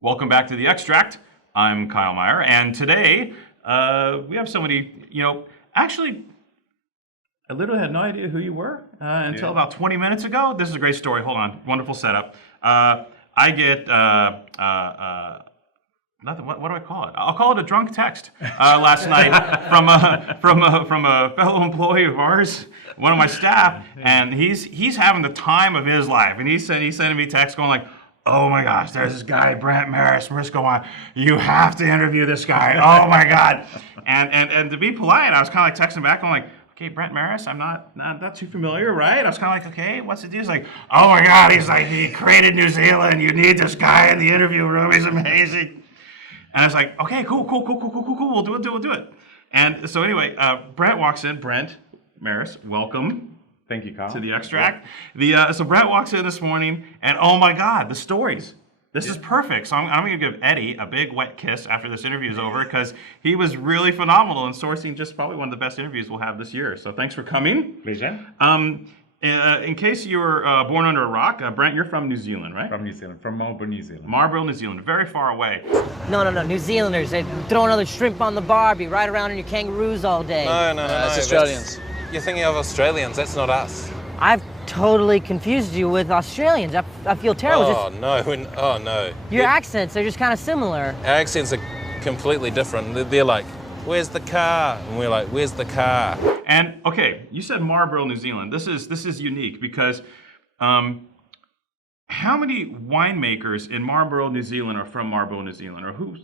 Welcome back to The Extract. I'm Kyle Meyer, and today we have somebody, actually, I literally had no idea who you were until about 20 minutes ago. This is a great story. Hold on. Wonderful setup. I get, nothing, what do I call it? I'll call it a drunk text last night from a fellow employee of ours, one of my staff, and he's having the time of his life. And he's sending me texts going like, "Oh my gosh, there's this guy, Brent Marris, Marisco Vineyards. You have to interview this guy. Oh my God." And to be polite, I was kind of like texting back. I'm like, "Okay, Brent Marris, I'm not too familiar, right?" I was kind of like, "Okay, what's the deal?" He's like, "Oh my God," he's like, "he created New Zealand. You need this guy in the interview room. He's amazing." And I was like, "Okay, cool. We'll do it. And so anyway, Brent walks in. Brent Marris, welcome. Thank you, Kyle. To The Extract. So Brent walks in this morning, and oh my God, the stories. This is perfect. So I'm going to give Eddie a big wet kiss after this interview is over because he was really phenomenal in sourcing just probably one of the best interviews we'll have this year. So thanks for coming. Pleasure. In case you were born under a rock, Brent, you're from New Zealand, right? From New Zealand, from Marlborough, New Zealand. Marlborough, New Zealand, very far away. No. New Zealanders, they throw another shrimp on the barbie, ride around in your kangaroos all day. No. It's Australians. You're thinking of Australians, that's not us. I've totally confused you with Australians. I feel terrible. Oh, no. Your accents are just kind of similar. Our accents are completely different. They're like, "Where's the car?" And we're like, "Where's the car?" And okay, you said Marlborough, New Zealand. This is unique because how many winemakers in Marlborough, New Zealand are from Marlborough, New Zealand, or who?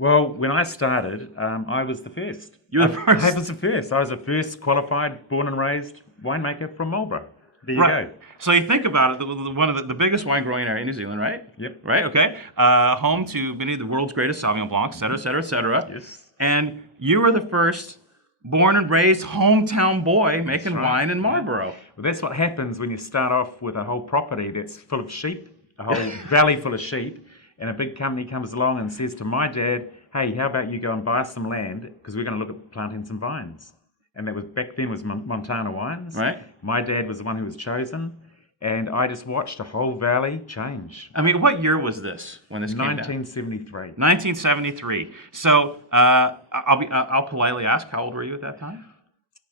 Well, when I started, I was the first. You were the first? I was the first. I was the first qualified, born and raised winemaker from Marlborough. There you go. So you think about it, one of the biggest wine growing area in New Zealand, right? Yep. Right, okay. Home to many of the world's greatest Sauvignon Blancs, et cetera. Yes. And you were the first born and raised hometown boy making wine in Marlborough. Well, that's what happens when you start off with a whole property that's full of sheep, a whole valley full of sheep, and a big company comes along and says to my dad, "Hey, how about you go and buy some land because we're going to look at planting some vines." And that was back then was Montana Wines. Right. My dad was the one who was chosen, and I just watched a whole valley change. I mean, what year was this when this came down? 1973. 1973. So I'll politely ask, how old were you at that time?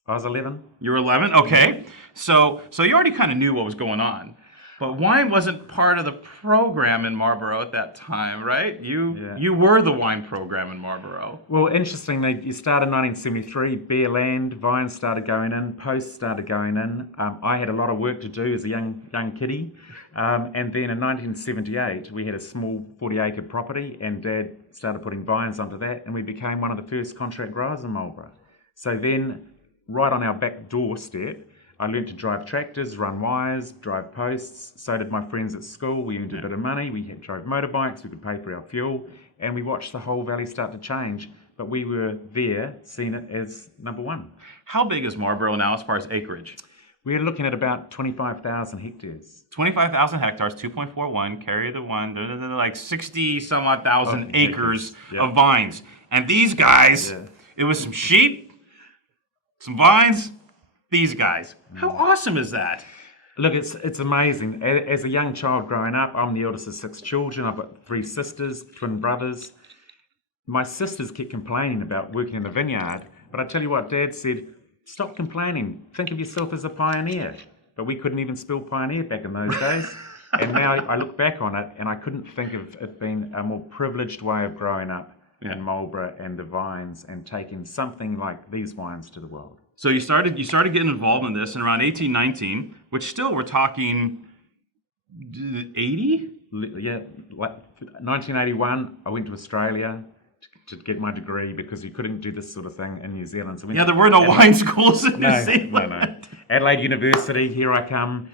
I was 11. You were 11? Okay. So you already kind of knew what was going on. But wine wasn't part of the program in Marlborough at that time, right? You were the wine program in Marlborough. Well, interestingly, you started in 1973, bare land, vines started going in, posts started going in. I had a lot of work to do as a young kiddie. And then in 1978, we had a small 40-acre property, and Dad started putting vines onto that, and we became one of the first contract growers in Marlborough. So then, right on our back doorstep, I learned to drive tractors, run wires, drive posts. So did my friends at school. We earned a bit of money. We drove motorbikes. We could pay for our fuel. And we watched the whole valley start to change. But we were there, seeing it as number one. How big is Marlborough now as far as acreage? We're looking at about 25,000 hectares. 25,000 hectares, 2.41, carry the one, like 60 some odd thousand acres of vines. And these guys, it was some sheep, some vines, these guys. How awesome is that? Look, it's amazing. As a young child growing up, I'm the eldest of 6 children. I've got 3 sisters, twin brothers. My sisters kept complaining about working in the vineyard, but I tell you what, Dad said, "Stop complaining. Think of yourself as a pioneer." But we couldn't even spell pioneer back in those days. And now I look back on it, and I couldn't think of it being a more privileged way of growing up in Marlborough and the vines and taking something like these wines to the world. So you started getting involved in this in around 1819, which still we're talking 80? Yeah, like 1981, I went to Australia to get my degree because you couldn't do this sort of thing in New Zealand. So there were no wine schools in New Zealand. No. Adelaide University, here I come.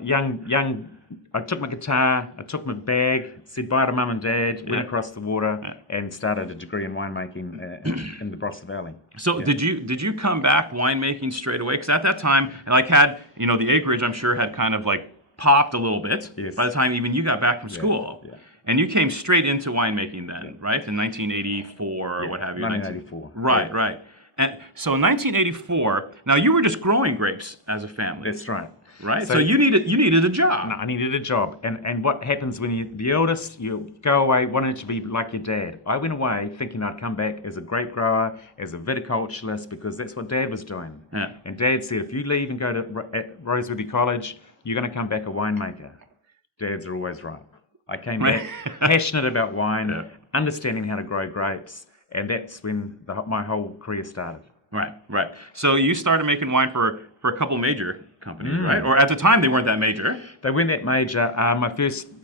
Young. I took my guitar, I took my bag, said bye to Mum and Dad, went across the water, and started a degree in winemaking in the Barossa Valley. So did you come back winemaking straight away? Because at that time, the acreage I'm sure had kind of like popped a little bit by the time even you got back from school. Yeah. And you came straight into winemaking then, right? In 1984 or what have you. 1984. Right. And so in 1984, now you were just growing grapes as a family. That's right. Right. So you needed a job. I needed a job. And what happens when you're the eldest, you go away wanting to be like your dad. I went away thinking I'd come back as a grape grower, as a viticulturalist, because that's what Dad was doing. Yeah. And Dad said, if you leave and go to Roseworthy College, you're going to come back a winemaker. Dads are always right. I came back passionate about wine, understanding how to grow grapes, and that's when my whole career started. Right. So you started making wine for a couple major companies, right? Or at the time they weren't that major. They weren't that major.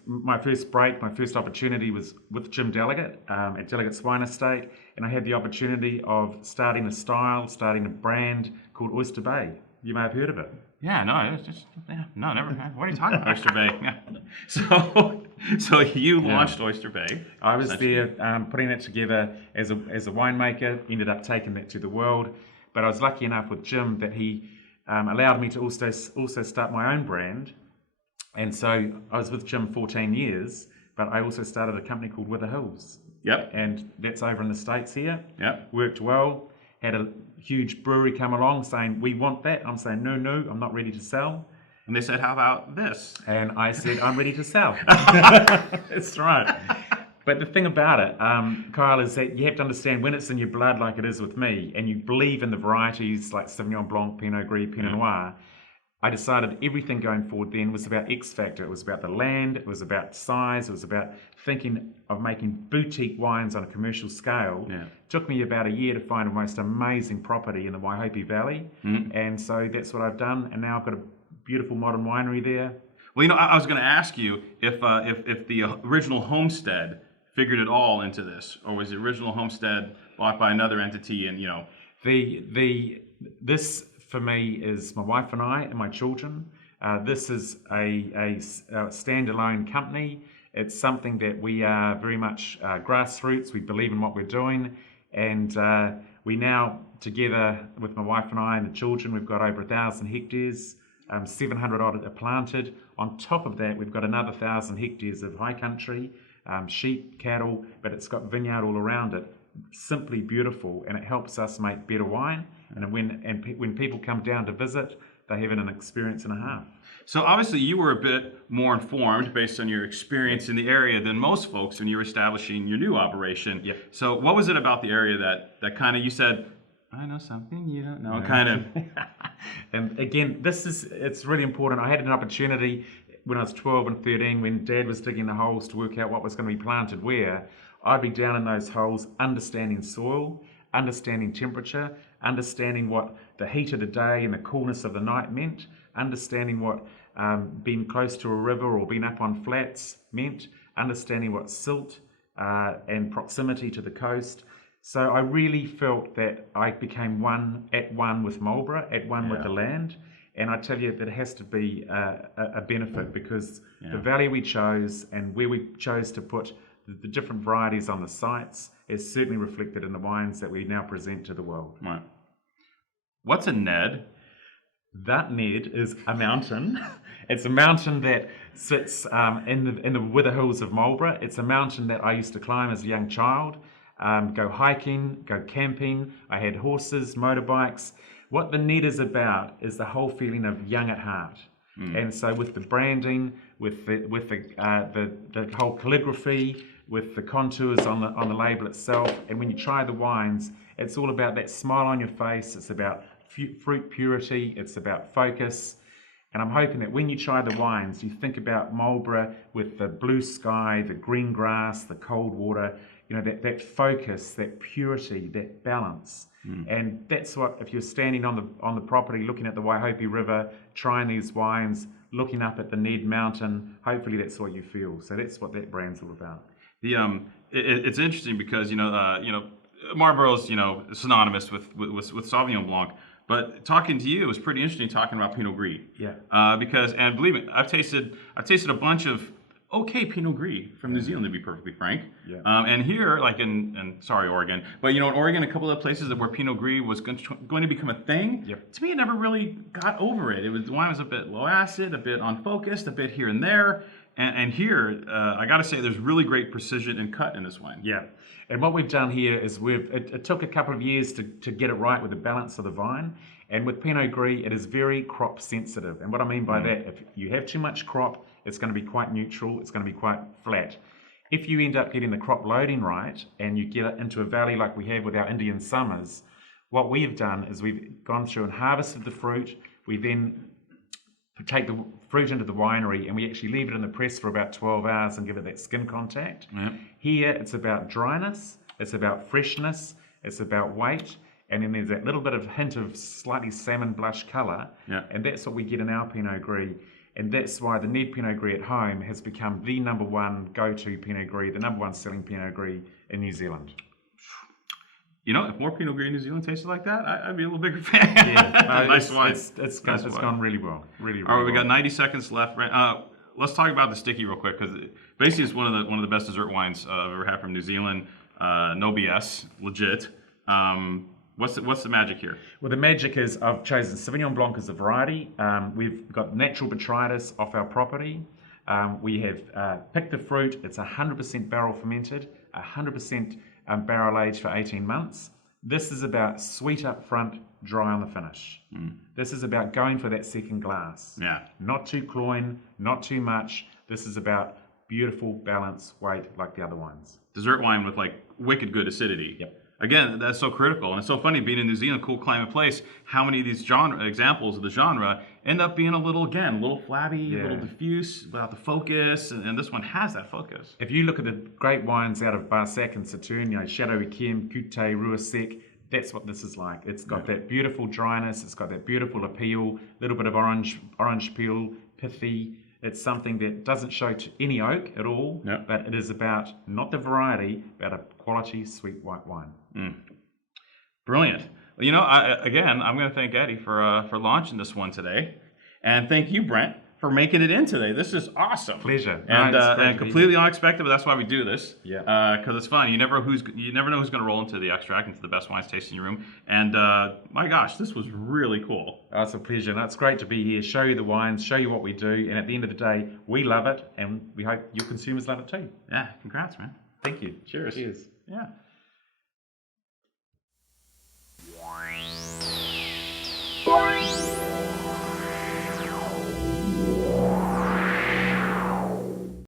My first opportunity was with Jim Delegate at Delegate's Wine Estate, and I had the opportunity of starting a brand called Oyster Bay. You may have heard of it. Yeah, no, it was just never. What are you talking about, Oyster Bay? Yeah. So you launched Oyster Bay. I was there putting that together as a winemaker. Ended up taking that to the world, but I was lucky enough with Jim that he allowed me to also start my own brand. And so I was with Jim 14 years, but I also started a company called Wither Hills. Yep. And that's over in the States here. Yep. Worked well. Had a huge brewery come along saying, we want that. I'm saying, no, I'm not ready to sell. And they said, how about this? And I said, I'm ready to sell. That's right. But the thing about it, Kyle, is that you have to understand when it's in your blood like it is with me, and you believe in the varieties like Sauvignon Blanc, Pinot Gris, Pinot Noir, I decided everything going forward then was about X factor. It was about the land, it was about size, it was about thinking of making boutique wines on a commercial scale. Yeah. It took me about a year to find a most amazing property in the Waihope Valley. And so that's what I've done. And now I've got a beautiful modern winery there. Well, I was going to ask you if the original homestead figured it all into this, or was the original homestead bought by another entity and, This for me is my wife and I and my children. This is a standalone company. It's something that we are very much grassroots. We believe in what we're doing, and we now, together with my wife and I and the children, we've got over 1,000 hectares. 700 odd are planted. On top of that, we've got another 1,000 hectares of high country, sheep, cattle, but it's got vineyard all around it. Simply beautiful, and it helps us make better wine. And when people come down to visit, they have an experience and a half. So obviously you were a bit more informed based on your experience in the area than most folks when you were establishing your new operation. Yep. So what was it about the area that kind of, you said, I know something you don't know, kind of. And again, it's really important. I had an opportunity when I was 12 and 13, when Dad was digging the holes to work out what was going to be planted where. I'd be down in those holes, understanding soil, understanding temperature, understanding what the heat of the day and the coolness of the night meant, understanding what being close to a river or being up on flats meant, understanding what silt and proximity to the coast. So I really felt that I became one with Marlborough, at one with the land. And I tell you that it has to be a benefit, because the valley we chose and where we chose to put the different varieties on the sites is certainly reflected in the wines that we now present to the world. Right. What's a Ned? That Ned is a mountain. It's a mountain that sits in the Wither Hills of Marlborough. It's a mountain that I used to climb as a young child, go hiking, go camping. I had horses, motorbikes. What the Ned is about is the whole feeling of young at heart. And so with the branding, with the whole calligraphy, with the contours on the label itself, and when you try the wines, it's all about that smile on your face. It's about fruit purity. It's about focus. And I'm hoping that when you try the wines, you think about Marlborough with the blue sky, the green grass, the cold water, that focus, that purity, that balance. And that's what, if you're standing on the property looking at the Waihope River, trying these wines, looking up at the Ned Mountain, hopefully that's what you feel. So that's what that brand's all about. It's interesting because Marlborough's synonymous with Sauvignon Blanc, but talking to you, it was pretty interesting talking about Pinot Gris. Yeah. Because, and believe me, I've tasted a bunch of okay Pinot Gris from New Zealand, to be perfectly frank. Yeah. And here, like sorry, Oregon, but in Oregon, a couple of places where Pinot Gris was going to become a thing. Yep. To me, I never really got over it. The wine was a bit low acid, a bit unfocused, a bit here and there. And here, I got to say, there's really great precision and cut in this wine. Yeah. And what we've done here is it took a couple of years to get it right with the balance of the vine. And with Pinot Gris, it is very crop sensitive. And what I mean by that, if you have too much crop, it's going to be quite neutral, it's going to be quite flat. If you end up getting the crop loading right and you get it into a valley like we have with our Indian summers, what we have done is we've gone through and harvested the fruit. We then take the fruit into the winery and we actually leave it in the press for about 12 hours and give it that skin contact. Yep. Here, it's about dryness, it's about freshness, it's about weight, and then there's that little bit of hint of slightly salmon blush colour, and that's what we get in our Pinot Gris. And that's why the Ned Pinot Gris at home has become the #1 go-to Pinot Gris, the #1 selling Pinot Gris in New Zealand. You know, if more Pinot Gris in New Zealand tasted like that, I'd be a little bigger fan. Yeah, nice wine. It's gone really well. Really, really All right, we well. got 90 seconds left. Let's talk about the sticky real quick, because basically it's one of the best dessert wines I've ever had from New Zealand. No BS, legit. What's the magic here? Well, the magic is I've chosen Sauvignon Blanc as a variety. We've got natural botrytis off our property. We have picked the fruit. It's 100% barrel fermented, 100% barrel aged for 18 months. This is about sweet up front, dry on the finish. This is about going for that second glass. Yeah. Not too cloying, not too much. This is about beautiful balance, weight, like the other wines. Dessert wine with like wicked good acidity. Yep. Again, that's so critical, and it's so funny being in New Zealand, cool climate place. How many of these examples of the genre end up being a little flabby, a little diffuse, without the focus, and this one has that focus. If you look at the great wines out of Barsac and Saturn, Chateau Yquem, Cute, Rua Sec, that's what this is like. It's got that beautiful dryness, it's got that beautiful appeal, a little bit of orange peel, pithy. It's something that doesn't show any oak at all, but it is about, not the variety, about a quality sweet white wine. Brilliant. Well, you know, I'm going to thank Eddie for launching this one today, and thank you, Brent, for making it in today. This is awesome. Pleasure. And completely unexpected, but that's why we do this. Yeah. Because it's fun. You never know who's going to roll into the extract, into the best wines tasting room. And my gosh, this was really cool. Oh, it's a pleasure. No, it's great to be here, show you the wines, show you what we do, and at the end of the day, we love it, and we hope your consumers love it too. Yeah. Congrats, man. Thank you. Cheers. Cheers. Yeah.